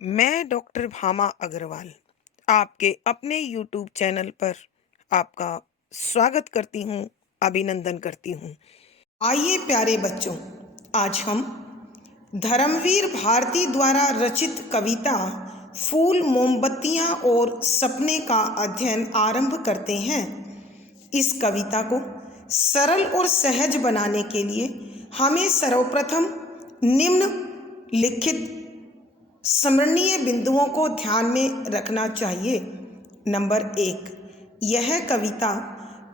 मैं डॉक्टर भामा अग्रवाल आपके अपने यूट्यूब चैनल पर आपका स्वागत करती हूँ, अभिनंदन करती हूँ। आइए प्यारे बच्चों, आज हम धर्मवीर भारती द्वारा रचित कविता फूल मोमबत्तियाँ और सपने का अध्ययन आरंभ करते हैं। इस कविता को सरल और सहज बनाने के लिए हमें सर्वप्रथम निम्नलिखित स्मरणीय बिंदुओं को ध्यान में रखना चाहिए। नंबर 1, यह कविता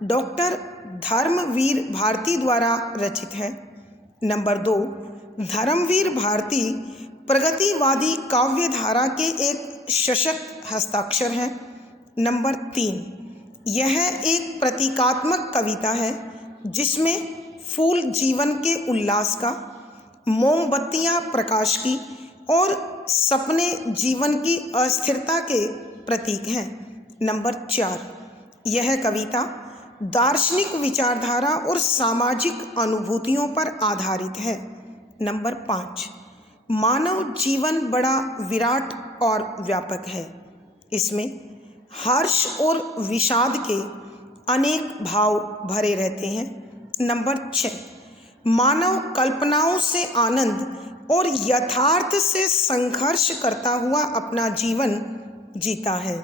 डॉक्टर धर्मवीर भारती द्वारा रचित है। नंबर 2, धर्मवीर भारती प्रगतिवादी काव्य धारा के एक सशक्त हस्ताक्षर है। नंबर 3, यह एक प्रतीकात्मक कविता है जिसमें फूल जीवन के उल्लास का, मोमबत्तियां प्रकाश की और सपने जीवन की अस्थिरता के प्रतीक हैं। नंबर 4, यह कविता दार्शनिक विचारधारा और सामाजिक अनुभूतियों पर आधारित है। नंबर 5, मानव जीवन बड़ा विराट और व्यापक है। इसमें हर्ष और विषाद के अनेक भाव भरे रहते हैं। नंबर 6, मानव कल्पनाओं से आनंद और यथार्थ से संघर्ष करता हुआ अपना जीवन जीता है।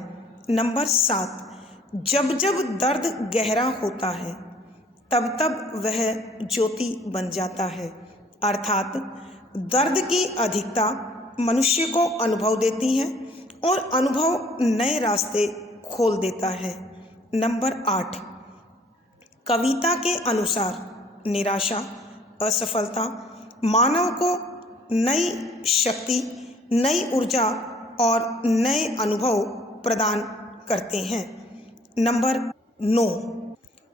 नंबर 7, जब जब दर्द गहरा होता है तब तब वह ज्योति बन जाता है, अर्थात दर्द की अधिकता मनुष्य को अनुभव देती है और अनुभव नए रास्ते खोल देता है। नंबर 8, कविता के अनुसार निराशा, असफलता मानव को नई शक्ति, नई ऊर्जा और नए अनुभव प्रदान करते हैं। नंबर 9,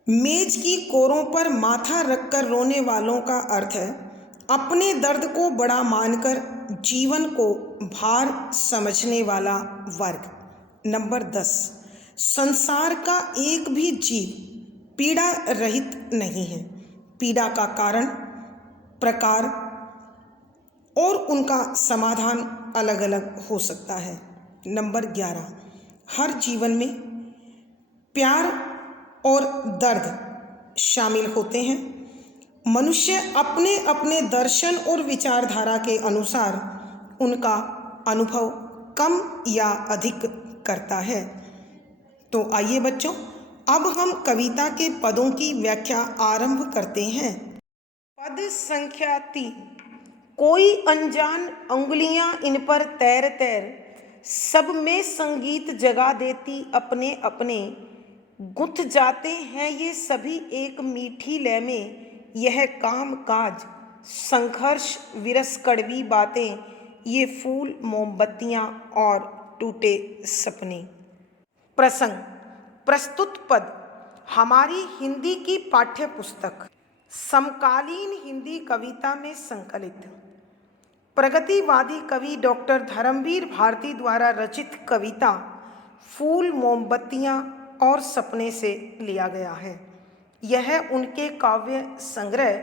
मेज की कोरों पर माथा रखकर रोने वालों का अर्थ है अपने दर्द को बड़ा मानकर जीवन को भार समझने वाला वर्ग। नंबर 10, संसार का एक भी जीव पीड़ा रहित नहीं है। पीड़ा का कारण, प्रकार और उनका समाधान अलग अलग हो सकता है। नंबर 11, हर जीवन में प्यार और दर्द शामिल होते हैं। मनुष्य अपने अपने दर्शन और विचारधारा के अनुसार उनका अनुभव कम या अधिक करता है। तो आइए बच्चों, अब हम कविता के पदों की व्याख्या आरंभ करते हैं। पद संख्या 3, कोई अनजान उंगलियां इन पर तैर तैर सब में संगीत जगा देती अपने अपने, गुंथ जाते हैं ये सभी एक मीठी लय में, यह काम काज संघर्ष विरस कड़वी बातें, ये फूल मोमबत्तियां और टूटे सपने। प्रसंग, प्रस्तुत पद हमारी हिंदी की पाठ्य पुस्तक समकालीन हिंदी कविता में संकलित प्रगतिवादी कवि डॉक्टर धर्मवीर भारती द्वारा रचित कविता फूल मोमबत्तियां और सपने से लिया गया है। यह उनके काव्य संग्रह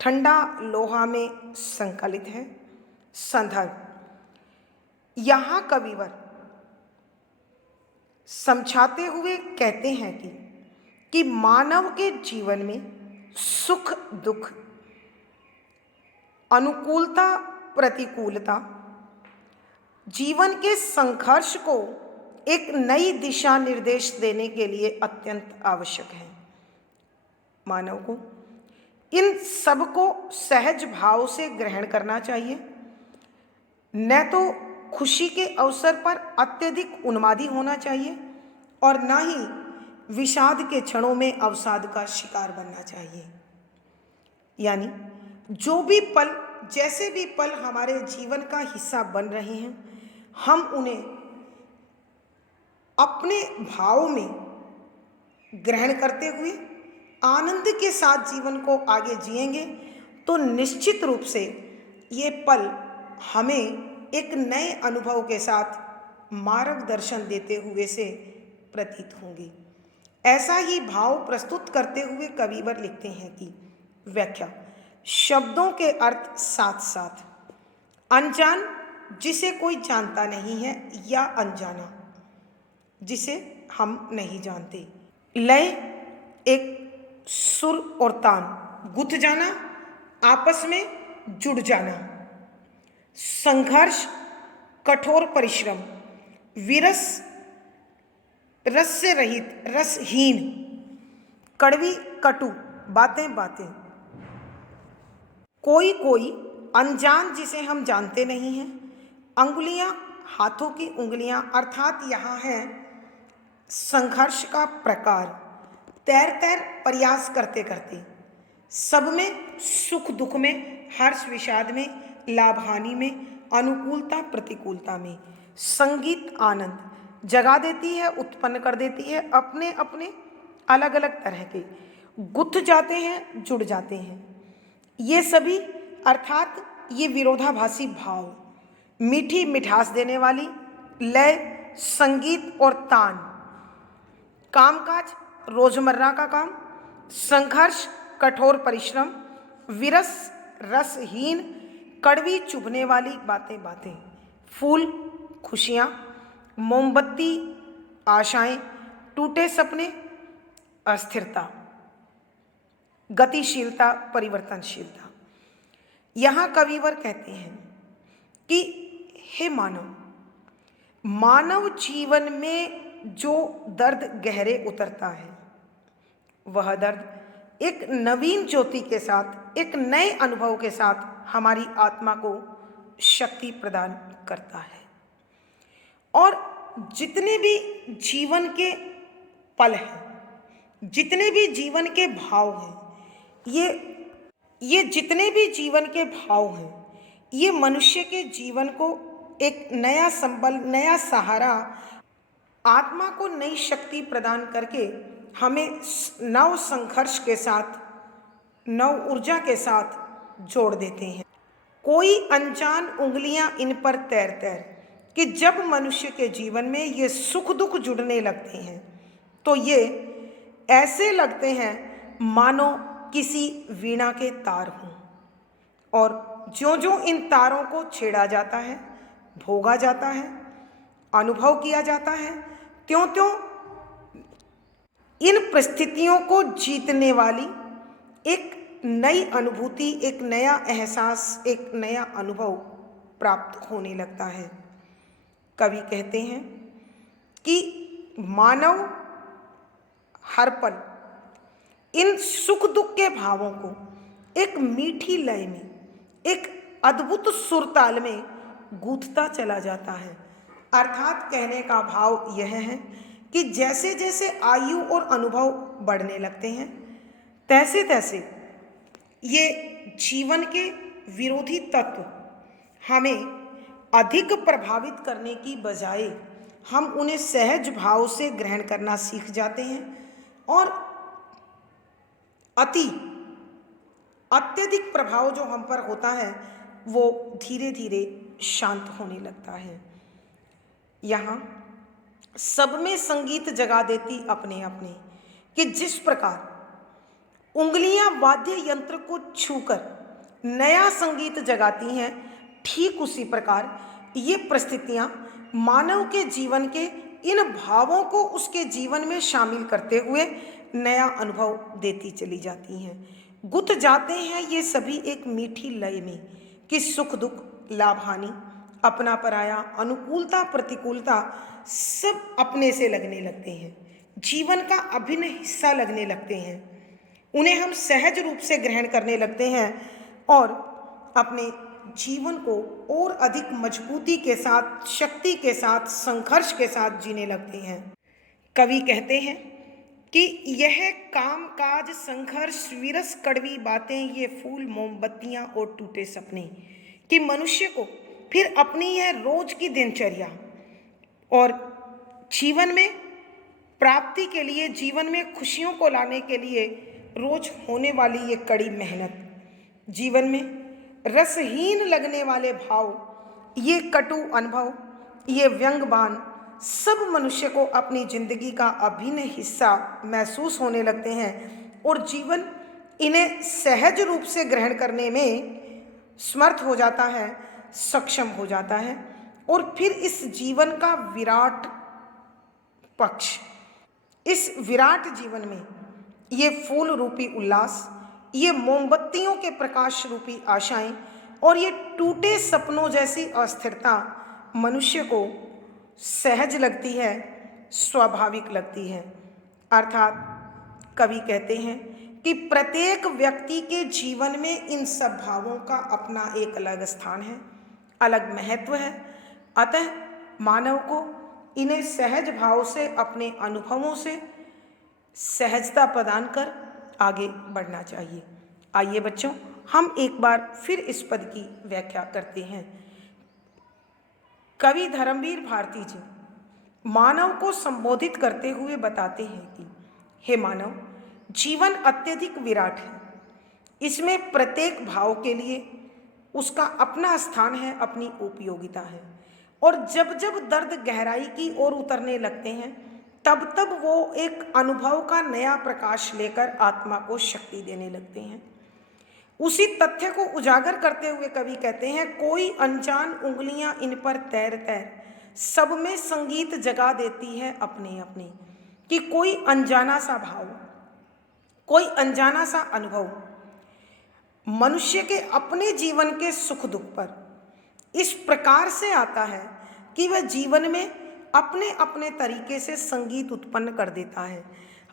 ठंडा लोहा में संकलित है। संदर्भ, यहाँ कविवर समझाते हुए कहते हैं कि मानव के जीवन में सुख दुख, अनुकूलता प्रतिकूलता, जीवन के संघर्ष को एक नई दिशा निर्देश देने के लिए अत्यंत आवश्यक है। मानव को इन सब को सहज भाव से ग्रहण करना चाहिए, न तो खुशी के अवसर पर अत्यधिक उन्मादी होना चाहिए और न ही विषाद के क्षणों में अवसाद का शिकार बनना चाहिए। यानी जो भी पल, जैसे भी पल हमारे जीवन का हिस्सा बन रहे हैं, हम उन्हें अपने भाव में ग्रहण करते हुए आनंद के साथ जीवन को आगे जिएंगे तो निश्चित रूप से ये पल हमें एक नए अनुभव के साथ मार्गदर्शन देते हुए से प्रतीत होंगे। ऐसा ही भाव प्रस्तुत करते हुए कविवर लिखते हैं कि व्याख्या, शब्दों के अर्थ साथ साथ, अनजान जिसे कोई जानता नहीं है या अनजाना जिसे हम नहीं जानते। लय एक सुर और तान, गुथ जाना, आपस में जुड़ जाना। संघर्ष कठोर परिश्रम, विरस रस से रहित, रसहीन, कड़वी कटु बातें बातें। कोई कोई अनजान जिसे हम जानते नहीं हैं। अंगुलियां, हाथों की उंगलियां, अर्थात यहाँ है संघर्ष का प्रकार। तैर तैर प्रयास करते करते, सब में, सुख दुख में, हर्ष विषाद में, लाभ हानि में, अनुकूलता प्रतिकूलता में। संगीत आनंद जगा देती है, उत्पन्न कर देती है, अपने अपने अलग अलग तरह के गुथ जाते हैं, जुड़ जाते हैं। ये सभी अर्थात ये विरोधाभासी भाव, मीठी मिठास देने वाली लय, संगीत और तान, कामकाज रोजमर्रा का काम, संघर्ष कठोर परिश्रम, विरस रसहीन, कड़वी चुभने वाली बातें बातें, फूल खुशियाँ, मोमबत्ती आशाएं, टूटे सपने, अस्थिरता, गतिशीलता, परिवर्तनशीलता। यहाँ कविवर कहते हैं कि हे मानव, मानव जीवन में जो दर्द गहरे उतरता है, वह दर्द एक नवीन ज्योति के साथ, एक नए अनुभव के साथ हमारी आत्मा को शक्ति प्रदान करता है। और जितने भी जीवन के पल हैं, जितने भी जीवन के भाव हैं, ये जितने भी जीवन के भाव हैं, ये मनुष्य के जीवन को एक नया संबल, नया सहारा, आत्मा को नई शक्ति प्रदान करके हमें नव संघर्ष के साथ, नव ऊर्जा के साथ जोड़ देते हैं। कोई अनजान उंगलियां इन पर तैर तैर कि जब मनुष्य के जीवन में ये सुख दुख जुड़ने लगते हैं तो ये ऐसे लगते हैं मानो किसी वीणा के तार हों, और ज्यों ज्यों इन तारों को छेड़ा जाता है, भोगा जाता है, अनुभव किया जाता है, त्यों त्यों इन परिस्थितियों को जीतने वाली एक नई अनुभूति, एक नया एहसास, एक नया अनुभव प्राप्त होने लगता है। कवि कहते हैं कि मानव हर पल इन सुख दुख के भावों को एक मीठी लय में, एक अद्भुत सुरताल में गूंथता चला जाता है। अर्थात कहने का भाव यह है कि जैसे जैसे आयु और अनुभव बढ़ने लगते हैं, तैसे तैसे ये जीवन के विरोधी तत्व हमें अधिक प्रभावित करने की बजाय हम उन्हें सहज भाव से ग्रहण करना सीख जाते हैं और अत्यधिक प्रभाव जो हम पर होता है वो धीरे धीरे शांत होने लगता है। यहाँ सब में संगीत जगा देती अपने अपने, कि जिस प्रकार उंगलियां वाद्य यंत्र को छूकर नया संगीत जगाती हैं, ठीक उसी प्रकार ये परिस्थितियां मानव के जीवन के इन भावों को उसके जीवन में शामिल करते हुए नया अनुभव देती चली जाती हैं। गुथ जाते हैं ये सभी एक मीठी लय में कि सुख दुख, लाभ हानि, अपना पराया, अनुकूलता प्रतिकूलता सब अपने से लगने लगते हैं, जीवन का अभिन्न हिस्सा लगने लगते हैं। उन्हें हम सहज रूप से ग्रहण करने लगते हैं और अपने जीवन को और अधिक मजबूती के साथ, शक्ति के साथ, संघर्ष के साथ जीने लगते हैं। कवि कहते हैं कि यह काम काज संघर्ष, विरस कड़वी बातें, ये फूल मोमबत्तियां और टूटे सपने, कि मनुष्य को फिर अपनी यह रोज की दिनचर्या और जीवन में प्राप्ति के लिए, जीवन में खुशियों को लाने के लिए रोज होने वाली ये कड़ी मेहनत, जीवन में रसहीन लगने वाले भाव, ये कटु अनुभव, ये व्यंग्यबान, सब मनुष्य को अपनी जिंदगी का अभिन्न हिस्सा महसूस होने लगते हैं और जीवन इन्हें सहज रूप से ग्रहण करने में समर्थ हो जाता है। सक्षम हो जाता है। और फिर इस जीवन का विराट पक्ष, इस विराट जीवन में ये फूल रूपी उल्लास, ये मोमबत्तियों के प्रकाश रूपी आशाएं और ये टूटे सपनों जैसी अस्थिरता मनुष्य को सहज लगती है, स्वाभाविक लगती है। अर्थात कवि कहते हैं कि प्रत्येक व्यक्ति के जीवन में इन सब भावों का अपना एक अलग स्थान है, अलग महत्व है। अतः मानव को इन्हें सहज भाव से, अपने अनुभवों से सहजता प्रदान कर आगे बढ़ना चाहिए। आइए बच्चों, हम एक बार फिर इस पद की व्याख्या करते हैं। कवि धर्मवीर भारती जी मानव को संबोधित करते हुए बताते हैं कि हे मानव, जीवन अत्यधिक विराट है। इसमें प्रत्येक भाव के लिए उसका अपना स्थान है, अपनी उपयोगिता है। और जब जब दर्द गहराई की ओर उतरने लगते हैं, तब तब वो एक अनुभव का नया प्रकाश लेकर आत्मा को शक्ति देने लगते हैं। उसी तथ्य को उजागर करते हुए कवि कहते हैं, कोई अनजान उंगलियां इन पर तैर तैर सब में संगीत जगा देती है अपने अपने। कि कोई अनजाना सा भाव, कोई अनजाना सा अनुभव मनुष्य के अपने जीवन के सुख दुख पर इस प्रकार से आता है कि वह जीवन में अपने अपने तरीके से संगीत उत्पन्न कर देता है।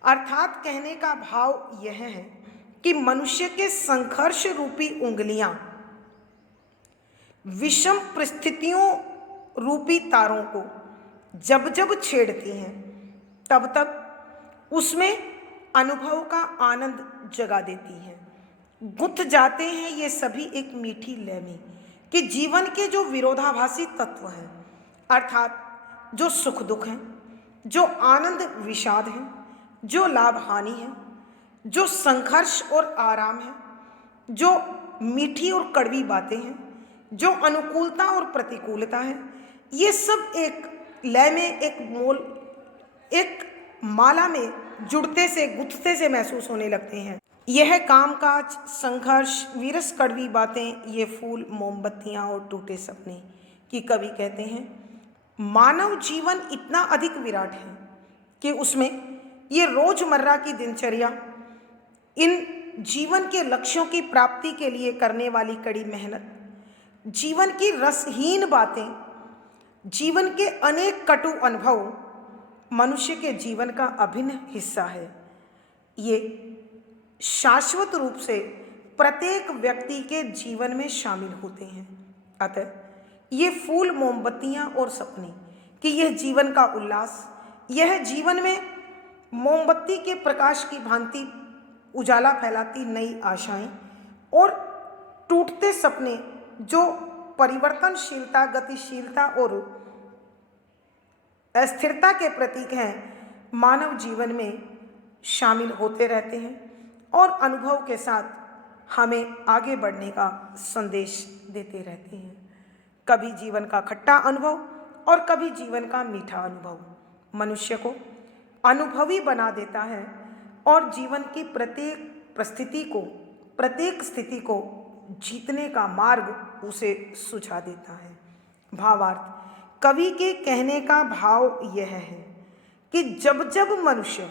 अर्थात कहने का भाव यह है कि मनुष्य के संघर्ष रूपी उंगलियां विषम परिस्थितियों रूपी तारों को जब जब छेड़ती हैं, तब तक उसमें अनुभव का आनंद जगा देती हैं। गुंथ जाते हैं ये सभी एक मीठी लय में कि जीवन के जो विरोधाभासी तत्व हैं, अर्थात जो सुख दुख हैं, जो आनंद विषाद हैं, जो लाभ हानि है, जो संघर्ष और आराम है, जो मीठी और कड़वी बातें हैं, जो अनुकूलता और प्रतिकूलता है, ये सब एक लय में, एक माला में जुड़ते से, गुथते से महसूस होने लगते हैं। यह कामकाज, संघर्ष, विरस, कड़वी बातें, ये फूल, मोमबत्तियां और टूटे सपने कि कवि कहते हैं मानव जीवन इतना अधिक विराट है कि उसमें ये रोजमर्रा की दिनचर्या, इन जीवन के लक्ष्यों की प्राप्ति के लिए करने वाली कड़ी मेहनत, जीवन की रसहीन बातें, जीवन के अनेक कटु अनुभव मनुष्य के जीवन का अभिन्न हिस्सा है। ये शाश्वत रूप से प्रत्येक व्यक्ति के जीवन में शामिल होते हैं। अतः ये फूल, मोमबत्तियां और सपने कि यह जीवन का उल्लास, यह जीवन में मोमबत्ती के प्रकाश की भांति उजाला फैलाती नई आशाएं और टूटते सपने जो परिवर्तनशीलता, गतिशीलता और अस्थिरता के प्रतीक हैं, मानव जीवन में शामिल होते रहते हैं और अनुभव के साथ हमें आगे बढ़ने का संदेश देते रहते हैं। कभी जीवन का खट्टा अनुभव और कभी जीवन का मीठा अनुभव मनुष्य को अनुभवी बना देता है और जीवन की प्रत्येक परिस्थिति को, प्रत्येक स्थिति को जीतने का मार्ग उसे सुझा देता है। भावार्थ, कवि के कहने का भाव यह है कि जब जब मनुष्य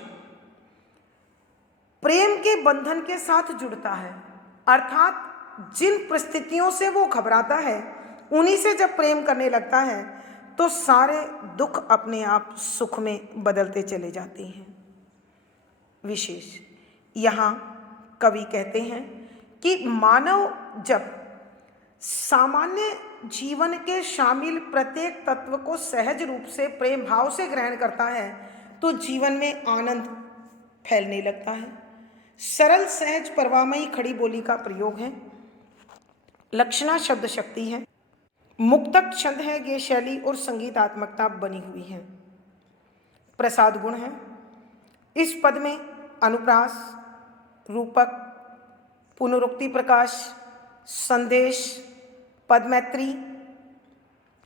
प्रेम के बंधन के साथ जुड़ता है, अर्थात जिन परिस्थितियों से वो घबराता है, उन्हीं से जब प्रेम करने लगता है, तो सारे दुख अपने आप सुख में बदलते चले जाते हैं। विशेष यहाँ कवि कहते हैं कि मानव जब सामान्य जीवन के शामिल प्रत्येक तत्व को सहज रूप से प्रेम भाव से ग्रहण करता है, तो जीवन में आनंद फैलने लगता है। सरल, सहज, परवामयी खड़ी बोली का प्रयोग है। लक्षणा शब्द शक्ति है, मुक्तक छंद है, गे शैली और संगीतात्मकता बनी हुई है। प्रसाद गुण है। इस पद में अनुप्रास, रूपक, पुनरुक्ति प्रकाश, संदेश, पदमैत्री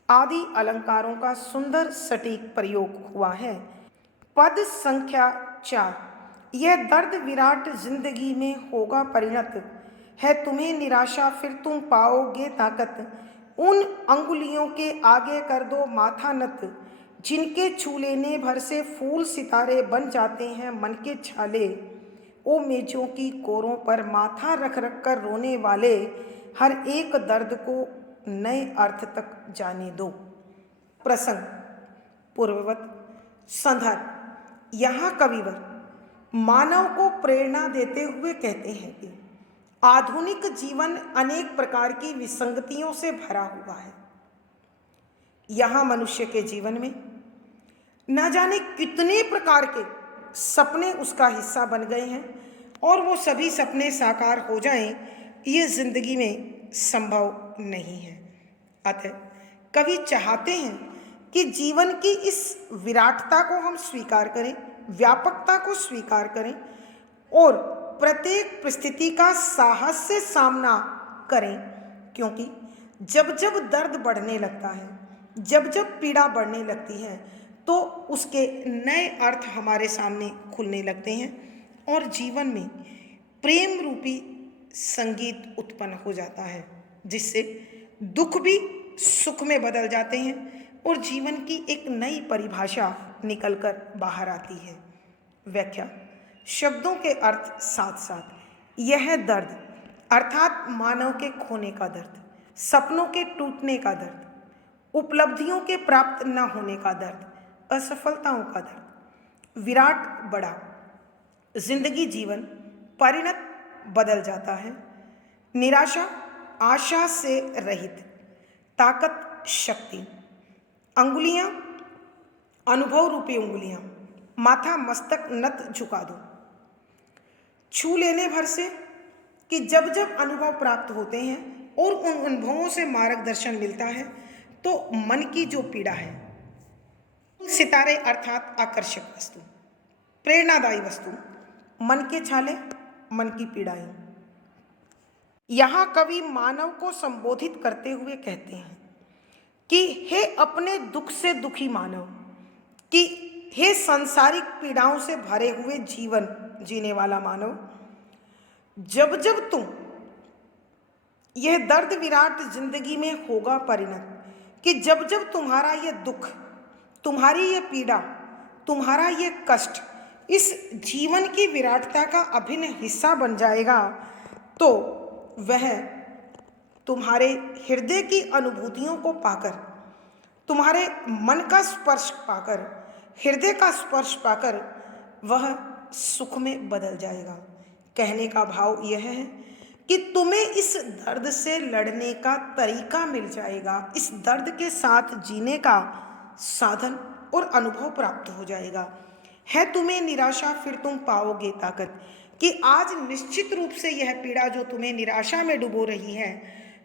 आदि अलंकारों का सुंदर सटीक प्रयोग हुआ है। पद संख्या 4, यह दर्द विराट जिंदगी में होगा परिणत है तुम्हें निराशा, फिर तुम पाओगे ताकत, उन अंगुलियों के आगे कर दो माथा नत, जिनके छू लेने भर से फूल सितारे बन जाते हैं मन के छाले। ओ मेजों की कोरों पर माथा रख रख कर रोने वाले, हर एक दर्द को नए अर्थ तक जाने दो। प्रसंग पूर्ववत संदर्भ। यहाँ कविवर मानव को प्रेरणा देते हुए कहते हैं कि आधुनिक जीवन अनेक प्रकार की विसंगतियों से भरा हुआ है। यहाँ मनुष्य के जीवन में न जाने कितने प्रकार के सपने उसका हिस्सा बन गए हैं, और वो सभी सपने साकार हो जाएं, ये जिंदगी में संभव नहीं है। अतः कवि चाहते हैं कि जीवन की इस विराटता को हम स्वीकार करें, व्यापकता को स्वीकार करें, और प्रत्येक परिस्थिति का साहस से सामना करें, क्योंकि जब जब दर्द बढ़ने लगता है, जब जब पीड़ा बढ़ने लगती है, तो उसके नए अर्थ हमारे सामने खुलने लगते हैं और जीवन में प्रेम रूपी संगीत उत्पन्न हो जाता है, जिससे दुख भी सुख में बदल जाते हैं और जीवन की एक नई परिभाषा निकलकर बाहर आती है। व्याख्या। शब्दों के अर्थ साथ साथ यह दर्द अर्थात मानव के खोने का दर्द, सपनों के टूटने का दर्द, उपलब्धियों के प्राप्त न होने का दर्द, असफलताओं का दर्द, विराट बड़ा जिंदगी जीवन परिणत बदल जाता है, निराशा आशा से रहित, ताकत शक्ति, अंगुलियां अनुभव रूपी उंगलियां, माथा मस्तक नत झुका दो, छू लेने भर से कि जब जब अनुभव प्राप्त होते हैं और उन अनुभवों से मार्गदर्शन मिलता है, तो मन की जो पीड़ा है, सितारे अर्थात आकर्षक वस्तु, प्रेरणादायी वस्तु, मन के छाले, मन की पीड़ाएं। यहाँ कवि मानव को संबोधित करते हुए कहते हैं कि हे अपने दुख से दुखी मानव, कि हे सांसारिक पीड़ाओं से भरे हुए जीवन जीने वाला मानव, जब जब तुम यह दर्द विराट जिंदगी में होगा परिणत, कि जब जब तुम्हारा यह दुख, तुम्हारी यह पीड़ा, तुम्हारा यह कष्ट इस जीवन की विराटता का अभिन्न हिस्सा बन जाएगा, तो वह तुम्हारे हृदय की अनुभूतियों को पाकर, तुम्हारे मन का स्पर्श पाकर, हृदय का स्पर्श पाकर वह सुख में बदल जाएगा। कहने का भाव यह है कि तुम्हें इस दर्द से लड़ने का तरीका मिल जाएगा, इस दर्द के साथ जीने का साधन और अनुभव प्राप्त हो जाएगा। है तुम्हें निराशा, फिर तुम पाओगे ताकत, कि आज निश्चित रूप से यह पीड़ा जो तुम्हें निराशा में डुबो रही है,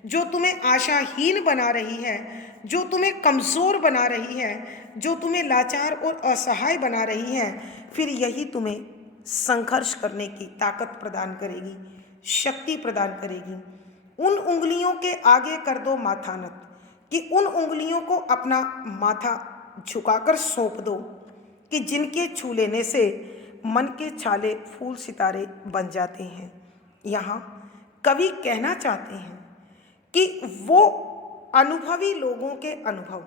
जो तुम्हें आशाहीन बना रही है, जो तुम्हें कमज़ोर बना रही है, जो तुम्हें लाचार और असहाय बना रही है, फिर यही तुम्हें संघर्ष करने की ताकत प्रदान करेगी, शक्ति प्रदान करेगी। उन उंगलियों के आगे कर दो माथा नत, कि उन उंगलियों को अपना माथा झुकाकर सौंप दो, कि जिनके छू लेने से मन के छाले फूल सितारे बन जाते हैं। यहाँ कवि कहना चाहते हैं कि वो अनुभवी लोगों के अनुभव,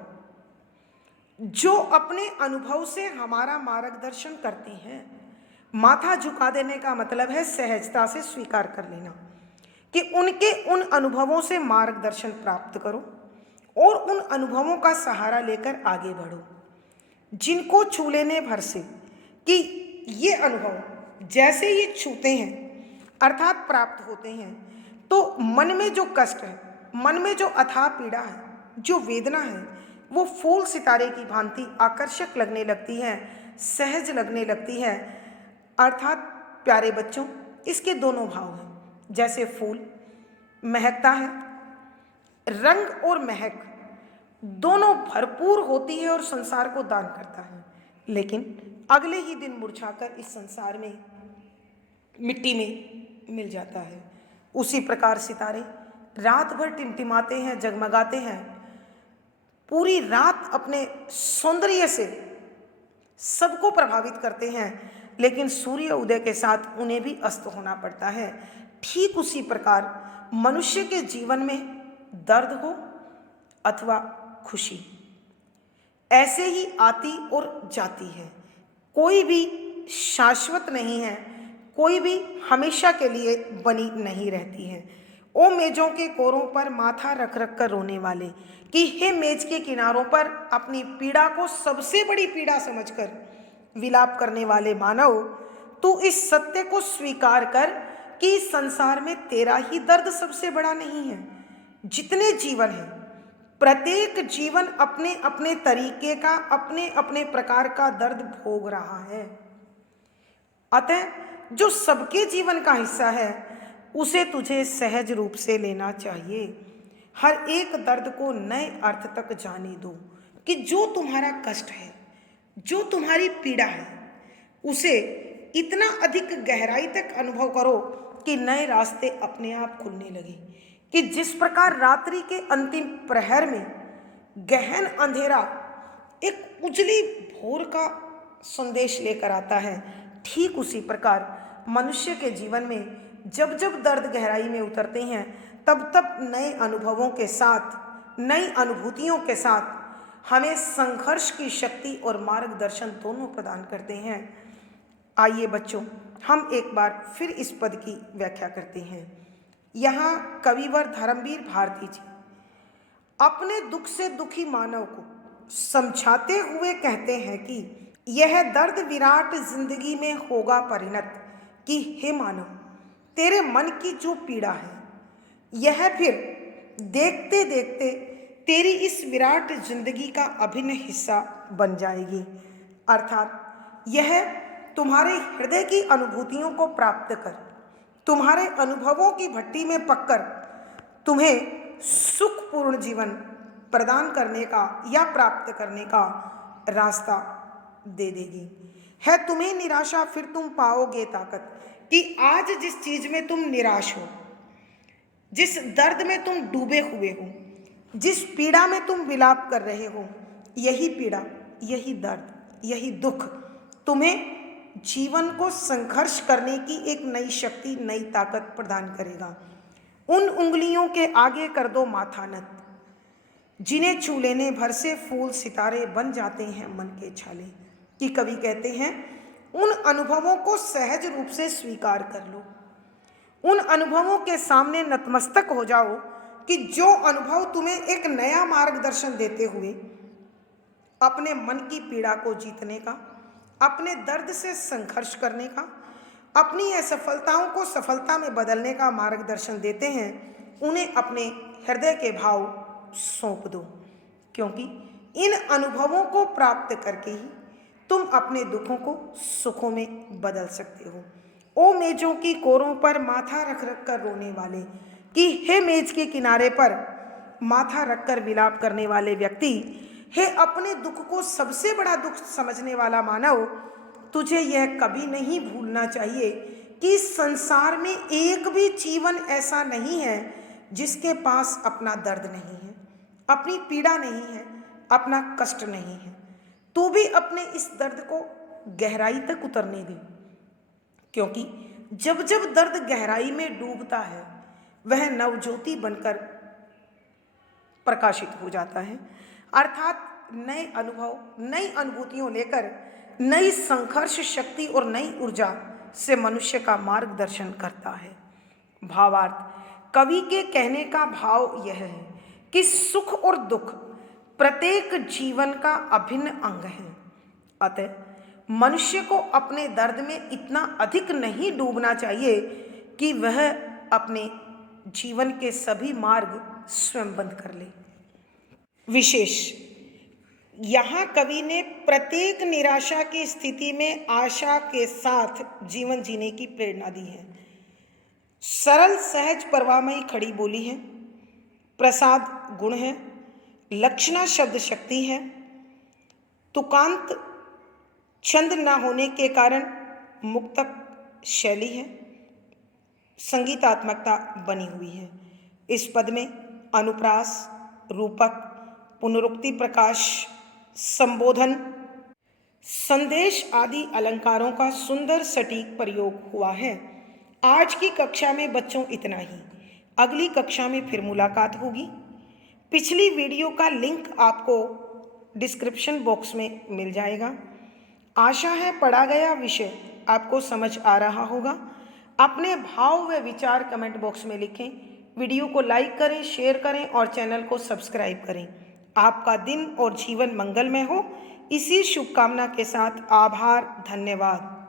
जो अपने अनुभव से हमारा मार्गदर्शन करते हैं। माथा झुका देने का मतलब है सहजता से स्वीकार कर लेना, कि उनके उन अनुभवों से मार्गदर्शन प्राप्त करो और उन अनुभवों का सहारा लेकर आगे बढ़ो, जिनको छू लेने भर से, कि ये अनुभव जैसे ही छूते हैं अर्थात प्राप्त होते हैं, तो मन में जो कष्ट है, मन में जो अथाह पीड़ा है, जो वेदना है, वो फूल सितारे की भांति आकर्षक लगने लगती है, सहज लगने लगती है। अर्थात प्यारे बच्चों, इसके दोनों भाव हैं। जैसे फूल महकता है, रंग और महक दोनों भरपूर होती है और संसार को दान करता है, लेकिन अगले ही दिन मुरझाकर इस संसार में मिट्टी में मिल जाता है। उसी प्रकार सितारे रात भर टिमटिमाते हैं, जगमगाते हैं, पूरी रात अपने सौंदर्य से सबको प्रभावित करते हैं, लेकिन सूर्य उदय के साथ उन्हें भी अस्त होना पड़ता है। ठीक उसी प्रकार मनुष्य के जीवन में दर्द हो अथवा खुशी ऐसे ही आती और जाती है। कोई भी शाश्वत नहीं है, कोई भी हमेशा के लिए बनी नहीं रहती है। ओ मेजों के कोरों पर माथा रख रख कर रोने वाले, कि हे मेज के किनारों पर अपनी पीड़ा को सबसे बड़ी पीड़ा समझकर विलाप करने वाले मानव, तू इस सत्य को स्वीकार कर कि इस संसार में तेरा ही दर्द सबसे बड़ा नहीं है। जितने जीवन हैं, प्रत्येक जीवन अपने अपने तरीके का, अपने अपने प्रकार का दर्द भोग रहा है। अतः जो सबके जीवन का हिस्सा है, उसे तुझे सहज रूप से लेना चाहिए। हर एक दर्द को नए अर्थ तक जाने दो कि जो तुम्हारा कष्ट है, जो तुम्हारी पीड़ा है, उसे इतना अधिक गहराई तक अनुभव करो कि नए रास्ते अपने आप खुलने लगे। कि जिस प्रकार रात्रि के अंतिम प्रहर में गहन अंधेरा एक उजली भोर का संदेश लेकर आता है, ठीक उसी प्रकार मनुष्य के जीवन में जब जब दर्द गहराई में उतरते हैं, तब तब नए अनुभवों के साथ, नई अनुभूतियों के साथ हमें संघर्ष की शक्ति और मार्गदर्शन दोनों प्रदान करते हैं। आइए बच्चों, हम एक बार फिर इस पद की व्याख्या करते हैं। यहाँ कविवर धर्मवीर भारती जी अपने दुख से दुखी मानव को समझाते हुए कहते हैं कि यह दर्द विराट जिंदगी में होगा परिणत, कि हे मानव, तेरे मन की जो पीड़ा है, यह फिर देखते देखते तेरी इस विराट जिंदगी का अभिन्न हिस्सा बन जाएगी। अर्थात यह तुम्हारे हृदय की अनुभूतियों को प्राप्त कर, तुम्हारे अनुभवों की भट्टी में पककर तुम्हें सुखपूर्ण जीवन प्रदान करने का या प्राप्त करने का रास्ता दे देगी। है तुम्हें निराशा, फिर तुम पाओगे ताकत। कि आज जिस चीज में तुम निराश हो, जिस दर्द में तुम डूबे हुए हो, जिस पीड़ा में तुम विलाप कर रहे हो, यही पीड़ा, यही दर्द, यही दुख तुम्हें जीवन को संघर्ष करने की एक नई शक्ति, नई ताकत प्रदान करेगा। उन उंगलियों के आगे कर दो माथा नत, जिन्हें छू लेने भर से फूल सितारे बन जाते हैं मन के छाले। कि कवि कहते हैं, उन अनुभवों को सहज रूप से स्वीकार कर लो, उन अनुभवों के सामने नतमस्तक हो जाओ कि जो अनुभव तुम्हें एक नया मार्गदर्शन देते हुए अपने मन की पीड़ा को जीतने का, अपने दर्द से संघर्ष करने का, अपनी असफलताओं को सफलता में बदलने का मार्गदर्शन देते हैं, उन्हें अपने हृदय के भाव सौंप दो। क्योंकि इन अनुभवों को प्राप्त करके ही तुम अपने दुखों को सुखों में बदल सकते हो। ओ मेजों की कोरों पर माथा रख रख कर रोने वाले, कि हे मेज के किनारे पर माथा रखकर विलाप करने वाले व्यक्ति, हे अपने दुख को सबसे बड़ा दुख समझने वाला मानव, तुझे यह कभी नहीं भूलना चाहिए कि संसार में एक भी जीवन ऐसा नहीं है जिसके पास अपना दर्द नहीं है, अपनी पीड़ा नहीं है, अपना कष्ट नहीं है। तू भी अपने इस दर्द को गहराई तक उतरने दे, क्योंकि जब जब दर्द गहराई में डूबता है, वह नवज्योति बनकर प्रकाशित हो जाता है। अर्थात नए अनुभव, नई अनुभूतियों लेकर नई संघर्ष शक्ति और नई ऊर्जा से मनुष्य का मार्गदर्शन करता है। भावार्थ, कवि के कहने का भाव यह है कि सुख और दुख प्रत्येक जीवन का अभिन्न अंग है। अतः मनुष्य को अपने दर्द में इतना अधिक नहीं डूबना चाहिए कि वह अपने जीवन के सभी मार्ग स्वयं बंद कर ले। विशेष, यहाँ कवि ने प्रत्येक निराशा की स्थिति में आशा के साथ जीवन जीने की प्रेरणा दी है। सरल सहज परवामयी खड़ी बोली है, प्रसाद गुण है, लक्षणा शब्द शक्ति है, तुकांत छंद न होने के कारण मुक्तक शैली है, संगीतात्मकता बनी हुई है। इस पद में अनुप्रास, रूपक, पुनरुक्ति प्रकाश, संबोधन, संदेश आदि अलंकारों का सुंदर सटीक प्रयोग हुआ है। आज की कक्षा में बच्चों इतना ही। अगली कक्षा में फिर मुलाकात होगी। पिछली वीडियो का लिंक आपको डिस्क्रिप्शन बॉक्स में मिल जाएगा। आशा है पढ़ा गया विषय आपको समझ आ रहा होगा। अपने भाव व विचार कमेंट बॉक्स में लिखें। वीडियो को लाइक करें, शेयर करें और चैनल को सब्सक्राइब करें। आपका दिन और जीवन मंगलमय हो, इसी शुभकामना के साथ आभार, धन्यवाद।